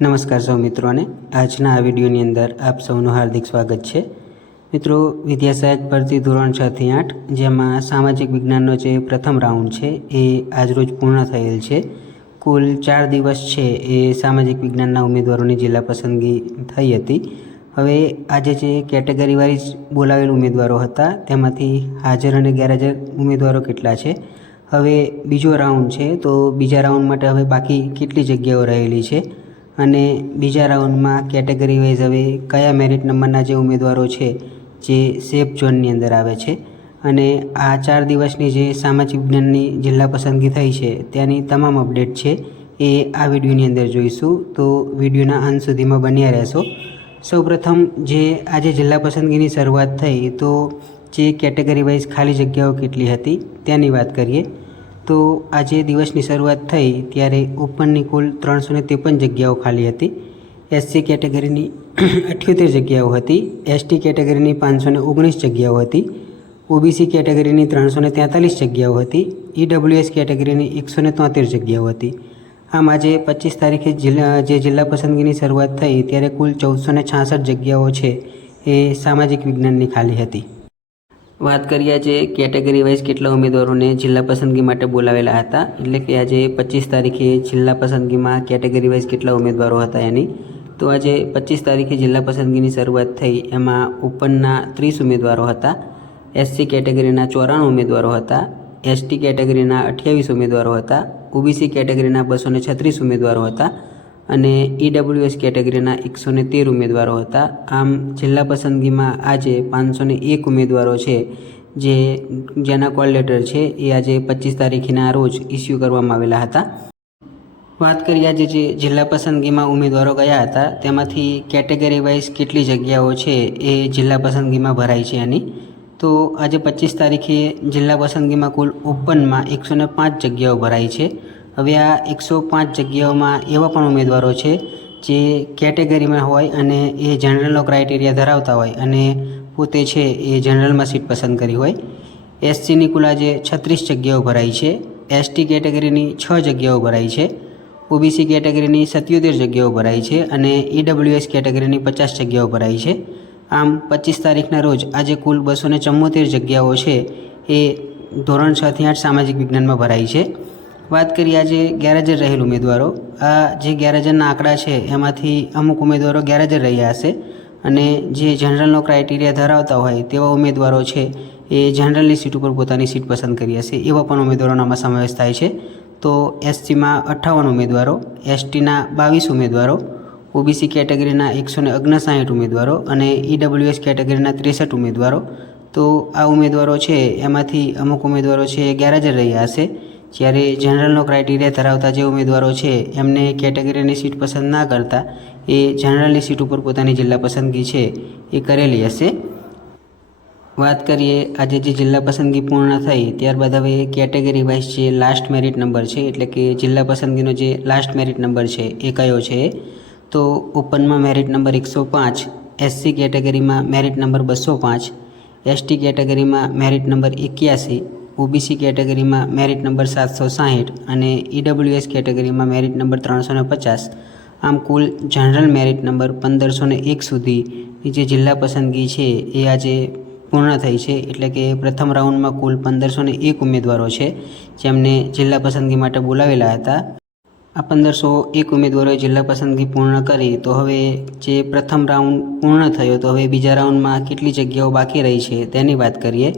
નમસ્કાર સૌ મિત્રોને. આજના આ વિડીયોની અંદર આપ સૌનું હાર્દિક સ્વાગત છે. મિત્રો વિદ્યાસહાયક ભરતી ધોરણ છ થી આઠ, જેમાં સામાજિક વિજ્ઞાનનો જે પ્રથમ રાઉન્ડ છે, એ આજરોજ પૂર્ણ થયેલ છે. કુલ ચાર દિવસ છે એ સામાજિક વિજ્ઞાનના ઉમેદવારોની જિલ્લા પસંદગી થઈ હતી. હવે આજે જે કેટેગરી વાઇઝ બોલાવેલ ઉમેદવારો હતા, તેમાંથી હાજર અને ગેરહાજર ઉમેદવારો કેટલા છે? હવે બીજો રાઉન્ડ છે, તો બીજા રાઉન્ડ માટે હવે બાકી કેટલી જગ્યાઓ રહેલી છે? અને બીજા રાઉન્ડમાં કેટેગરી વાઇઝ હવે કયા મેરિટ નંબરના જે ઉમેદવારો છે, જે સેફ ઝોનની અંદર આવે છે અને આ ચાર દિવસની જે સામાજિક વિજ્ઞાનની જિલ્લા પસંદગી થઈ છે ત્યાંની તમામ અપડેટ છે એ આ વિડીયોની અંદર જોઈશું. તો વિડીયોના અંત સુધીમાં બન્યા રહેશો. સૌપ્રથમ જે આજે જિલ્લા પસંદગીની શરૂઆત થઈ, તો જે કેટેગરી વાઇઝ ખાલી જગ્યાઓ કેટલી હતી, તેની વાત કરીએ. તો આજે દિવસની શરૂઆત થઈ ત્યારે ઓપનની કુલ ત્રણસો ને ત્રેપન જગ્યાઓ ખાલી હતી. એસસી કેટેગરીની અઠ્યોતેર જગ્યાઓ હતી. એસટી કેટેગરીની પાંચસો ને ઓગણીસ જગ્યાઓ હતી. ઓબીસી કેટેગરીની ત્રણસો ને તેતાલીસ જગ્યાઓ હતી. ઈડબ્લ્યુએસ કેટેગરીની એકસો ને તોતેર જગ્યાઓ હતી. આમ આજે પચીસ તારીખે જિલ્લા, જે જિલ્લા પસંદગીની શરૂઆત થઈ ત્યારે કુલ ચૌદસો ને છાસઠ જગ્યાઓ છે એ સામાજિક વિજ્ઞાનની ખાલી હતી. વાત કરીએ આજે કેટેગરી વાઇઝ કેટલા ઉમેદવારોને જિલ્લા પસંદગી માટે બોલાવેલા હતા? એટલે કે આજે પચીસ તારીખે જિલ્લા પસંદગીમાં કેટેગરી વાઇઝ કેટલા ઉમેદવારો હતા એની? તો આજે પચીસ તારીખે જિલ્લા પસંદગીની શરૂઆત થઈ. એમાં ઉપરના ત્રીસ ઉમેદવારો હતા. એસસી કેટેગરીના ચોરાણું ઉમેદવારો હતા. એસટી કેટેગરીના અઠ્યાવીસ ઉમેદવારો હતા. ઓબીસી કેટેગરીના બસો છત્રીસ ઉમેદવારો હતા. અને ઈડબ્લ્યુએસ કેટેગરીના એકસો ને તેર ઉમેદવારો હતા. આમ જિલ્લા પસંદગીમાં આજે પાંચસો ને એક ઉમેદવારો છે, જે જેના કોલ લેટર છે એ આજે પચીસ તારીખના રોજ ઇસ્યુ કરવામાં આવેલા હતા. વાત કરીએ આજે જે જિલ્લા પસંદગીમાં ઉમેદવારો ગયા હતા, તેમાંથી કેટેગરી વાઇઝ કેટલી જગ્યાઓ છે એ જિલ્લા પસંદગીમાં ભરાઈ છે એની તો આજે પચીસ તારીખે જિલ્લા પસંદગીમાં કુલ ઓપનમાં એકસો ને પાંચ જગ્યાઓ ભરાઈ છે. હવે આ એકસો પાંચ જગ્યાઓમાં એવા પણ ઉમેદવારો છે જે કેટેગરીમાં હોય અને એ જનરલનો ક્રાઇટેરિયા ધરાવતા હોય અને પોતે છે એ જનરલમાં સીટ પસંદ કરી હોય. એસસીની કુલ આજે છત્રીસ જગ્યાઓ ભરાઈ છે. એસટી કેટેગરીની છ જગ્યાઓ ભરાઈ છે. ઓબીસી કેટેગરીની સત્યોતેર જગ્યાઓ ભરાઈ છે અને ઈડબ્લ્યુએસ કેટેગરીની પચાસ જગ્યાઓ ભરાઈ છે. આમ પચીસ તારીખના રોજ આજે કુલ બસો ને જગ્યાઓ છે એ ધોરણ છથી આઠ સામાજિક વિજ્ઞાનમાં ભરાઈ છે. વાત કરીએ આજે ગેરહાજર રહેલ ઉમેદવારો. આ જે ગેરહાજરના આંકડા છે, એમાંથી અમુક ઉમેદવારો ગેરહાજર રહ્યા હશે અને જે જનરલનો ક્રાઇટેરિયા ધરાવતા હોય તેવા ઉમેદવારો છે, એ જનરલની સીટ ઉપર પોતાની સીટ પસંદ કરી હશે, એવા પણ ઉમેદવારોનામાં સમાવેશ થાય છે. તો એસસીમાં અઠ્ઠાવન ઉમેદવારો, એસટીના બાવીસ ઉમેદવારો, ઓબીસી કેટેગરીના એકસો ને ઓગણસાઠ ઉમેદવારો અને ઈડબ્લ્યુએસ કેટેગરીના ત્રેસઠ ઉમેદવારો. તો આ ઉમેદવારો છે, એમાંથી અમુક ઉમેદવારો છે, એ ગેરહાજર રહ્યા હશે. જ્યારે જનરલનો ક્રાઇટેરિયા ધરાવતા જે ઉમેદવારો છે, એમને કેટેગરીની સીટ પસંદ ના કરતા, એ જનરલની સીટ ઉપર પોતાની જિલ્લા પસંદગી છે, એ કરેલી હશે. વાત કરીએ આજે જે જિલ્લા પસંદગી પૂર્ણ થઈ, ત્યારબાદ હવે કેટેગરી વાઇઝ જે લાસ્ટ મેરિટ નંબર છે, એટલે કે જિલ્લા પસંદગીનો જે લાસ્ટ મેરિટ નંબર છે, એ કયો છે? તો ઓપનમાં મેરિટ નંબર એકસો પાંચ એસસી કેટેગરીમાં મેરિટ નંબર બસો પાંચ એસટી કેટેગરીમાં મેરિટ નંબર એક્યાસી ઓબીસી કેટેગરીમાં મેરિટ નંબર સાતસો સાહીઠ અને ઈડબ્લ્યુએસ કેટેગરીમાં મેરિટ નંબર ત્રણસો ને પચાસ. આમ કુલ જનરલ મેરિટ નંબર પંદરસો એક સુધીની જે જિલ્લા પસંદગી છે એ આજે પૂર્ણ થઈ છે. એટલે કે પ્રથમ રાઉન્ડમાં કુલ પંદરસો ને એક ઉમેદવારો છે જેમને જિલ્લા પસંદગી માટે બોલાવેલા હતા. આ પંદરસો એક ઉમેદવારોએ જિલ્લા પસંદગી પૂર્ણ કરી. તો હવે જે પ્રથમ રાઉન્ડ પૂર્ણ થયો, તો હવે બીજા રાઉન્ડમાં કેટલી જગ્યાઓ બાકી રહી છે તેની વાત કરીએ.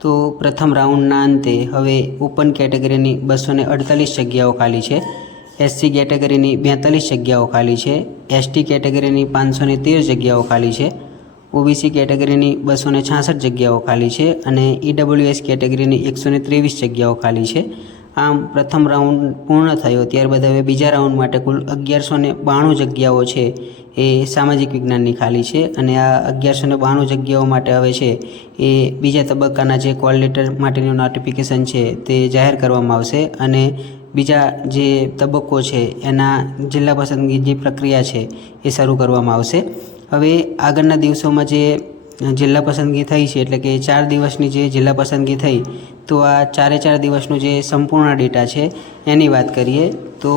તો પ્રથમ રાઉન્ડના અંતે હવે ઓપન કેટેગરીની બસો અડતાલીસ જગ્યાઓ ખાલી છે. એસસી કેટેગરીની બેતાલીસ જગ્યાઓ ખાલી છે. એસટી કેટેગરીની પાંચસો તેર જગ્યાઓ ખાલી છે. ઓબીસી કેટેગરીની બસો છાસઠ જગ્યાઓ ખાલી છે અને ઈડબ્લ્યુએસ કેટેગરીની એકસો ત્રેવીસ જગ્યાઓ ખાલી છે. આમ પ્રથમ રાઉન્ડ પૂર્ણ થયો, ત્યારબાદ હવે બીજા રાઉન્ડ માટે કુલ અગિયારસો ને બાણું જગ્યાઓ છે. એ સામાજિક વિજ્ઞાનની ખાલી છે અને આ અગિયારસો ને બાણું જગ્યાઓ માટે હવે છે એ બીજા તબક્કાના જે કોલ લેટર માટેનું નોટિફિકેશન છે તે જાહેર કરવામાં આવશે અને બીજા જે તબક્કો છે એના જિલ્લા પસંદગી જે પ્રક્રિયા છે એ શરૂ કરવામાં આવશે. હવે આગળના દિવસોમાં જે જિલ્લા પસંદગી થઈ છે એટલે કે ચાર દિવસની જે જિલ્લા પસંદગી થઈ તો આ ચારે ચાર દિવસનો જે સંપૂર્ણ ડેટા છે એની વાત કરીએ તો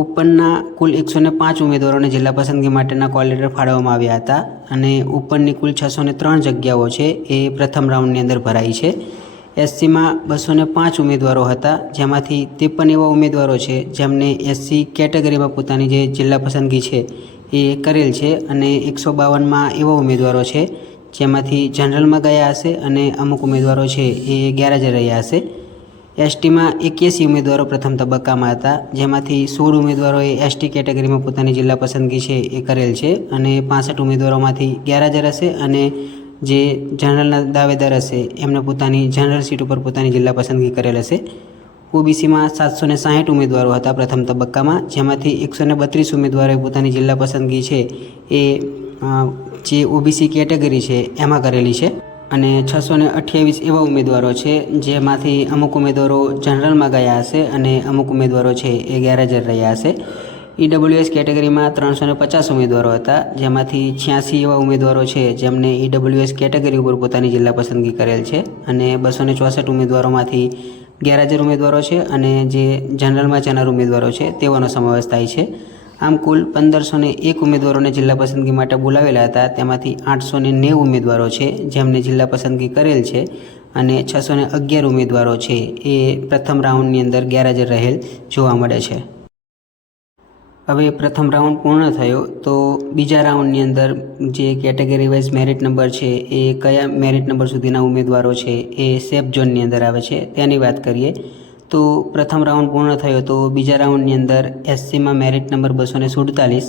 ઉપરના કુલ એકસો ને પાંચ ઉમેદવારોને જિલ્લા પસંદગી માટેના કોલ લેટર ફાળવવામાં આવ્યા હતા અને ઉપરની કુલ છસો ને ત્રણ જગ્યાઓ છે એ પ્રથમ રાઉન્ડની અંદર ભરાઈ છે. એસસીમાં બસો ને પાંચ ઉમેદવારો હતા, જેમાંથી ત્રેપન એવા ઉમેદવારો છે જેમને એસસી કેટેગરીમાં પોતાની જે જિલ્લા પસંદગી છે એ કરેલ છે અને એકસો બાવનમાં એવા ઉમેદવારો છે જેમાંથી જનરલમાં ગયા હશે અને અમુક ઉમેદવારો છે એ ગેરહાજર રહ્યા હશે. એસટીમાં એક્યાસી ઉમેદવારો પ્રથમ તબક્કામાં હતા. જેમાંથી સોળ ઉમેદવારોએ એસટી કેટેગરીમાં પોતાની જિલ્લા પસંદગી છે એ કરેલ છે અને પાસઠ ઉમેદવારોમાંથી ગેરહાજર હશે અને જે જનરલના દાવેદાર હશે એમને પોતાની જનરલ સીટ ઉપર પોતાની જિલ્લા પસંદગી કરેલ હશે. ઓબીસીમાં સાતસો ને સાહીઠ ઉમેદવારો હતા પ્રથમ તબક્કામાં, જેમાંથી એકસો ને બત્રીસ ઉમેદવારોએ પોતાની જિલ્લા પસંદગી છે એ જે ઓબીસી કેટેગરી છે એમાં કરેલી છે. અને છસો ને અઠ્યાવીસ એવા ઉમેદવારો છે, જેમાંથી અમુક ઉમેદવારો જનરલમાં ગયા હશે અને અમુક ઉમેદવારો છે એ ગેરહાજર રહ્યા હશે. ઈડબ્લ્યુએસ કેટેગરીમાં ત્રણસો ને પચાસ ઉમેદવારો હતા, જેમાંથી છ્યાસી એવા ઉમેદવારો છે, જેમને ઈડબ્લ્યુએસ કેટેગરી ઉપર પોતાની જિલ્લા પસંદગી કરેલ છે અને બસો ને ચોસઠ ઉમેદવારોમાંથી ગેરહાજર ઉમેદવારો છે અને જે જનરલમાં જનાર ઉમેદવારો છે, તેઓનો સમાવેશ થાય છે. આમ કુલ પંદરસો એક ઉમેદવારોને જિલ્લા પસંદગી માટે બોલાવેલા હતા. તેમાંથી આઠસો નેવું ઉમેદવારો છે, જેમને જિલ્લા પસંદગી કરેલ છે અને છસો અગિયાર ઉમેદવારો છે. એ પ્રથમ રાઉન્ડની અંદર ગેરહાજર રહેલ જોવા મળે છે. હવે પ્રથમ રાઉન્ડ પૂર્ણ થયો તો બીજા રાઉન્ડની અંદર જે કેટેગરી વાઇઝ મેરિટ નંબર છે, એ કયા મેરિટ નંબર સુધીના ઉમેદવારો છે, એ સેફ ઝોનની અંદર આવે છે. તેની વાત કરીએ તો પ્રથમ રાઉન્ડ પૂર્ણ થયો તો બીજા રાઉન્ડની અંદર એસસીમાં મેરિટ નંબર બસો ને સુડતાલીસ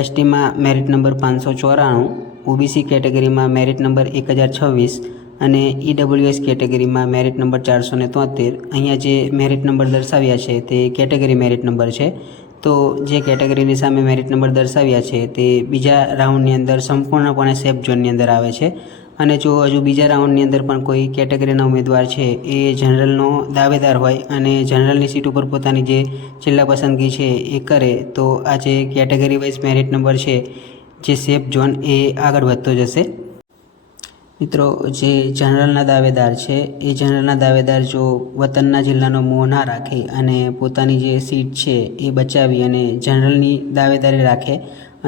એસટીમાં મેરિટ નંબર પાંચસો ચોરાણું ઓબીસી કેટેગરીમાં મેરિટ નંબર એક હજાર છવ્વીસ અને ઈડબ્લ્યુએસ કેટેગરીમાં મેરિટ નંબર ચારસો ને તોતેર. અહીંયા જે મેરિટ નંબર દર્શાવ્યા છે તે કેટેગરી મેરિટ નંબર છે. તો જે કેટેગરીની સામે મેરિટ નંબર દર્શાવ્યા છે તે બીજા રાઉન્ડની અંદર સંપૂર્ણપણે સેફ ઝોનની અંદર આવે છે. અને જો હજુ બીજા રાઉન્ડની અંદર પણ કોઈ કેટેગરીના ઉમેદવાર છે, એ જનરલનો દાવેદાર હોય અને જનરલની સીટ ઉપર પોતાની જે જિલ્લા પસંદગી છે એ કરે, તો આ જે કેટેગરી વાઇઝ મેરિટ નંબર છે, જે સેફ ઝોન એ આગળ વધતો જશે. મિત્રો, જે જનરલના દાવેદાર છે, એ જનરલના દાવેદાર જો વતનના જિલ્લાનો મોહ ના રાખે અને પોતાની જે સીટ છે એ બચાવી અને જનરલની દાવેદારી રાખે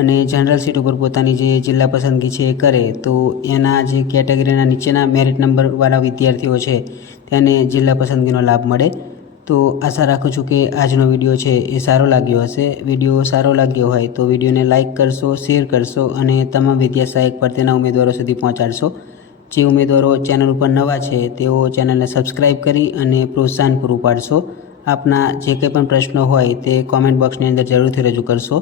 અને જનરલ સીટ ઉપર પોતાની જે જિલ્લા પસંદગી છે એ કરે, તો એના જે કેટેગરીના નીચેના મેરિટ નંબરવાળા વિદ્યાર્થીઓ છે, તેને જિલ્લા પસંદગીનો લાભ મળે. તો આશા રાખું છું કે આજનો વીડિયો છે એ સારો લાગ્યો હશે. વીડિયો સારો લાગ્યો હોય તો વિડીયોને લાઇક કરશો શેર કરશો અને તમામ વિદ્યા સહાયક તેના ઉમેદવારો સુધી પહોંચાડશો. જે ઉમેદવારો ચેનલ ઉપર નવા છે, તેઓ ચેનલને સબસ્ક્રાઇબ કરી અને પ્રોત્સાહન પૂરું પાડશો. આપના જે કંઈ પણ પ્રશ્નો હોય તે કોમેન્ટ બોક્સની અંદર જરૂરથી રજૂ કરશો.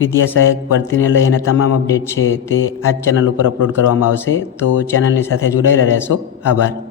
વિદ્યા સહાયક ભરતીને લઈ અને તમામ અપડેટ છે તે આ જ ચેનલ ઉપર અપલોડ કરવામાં આવશે. તો ચેનલની સાથે જોડાયેલા રહેશો. આભાર.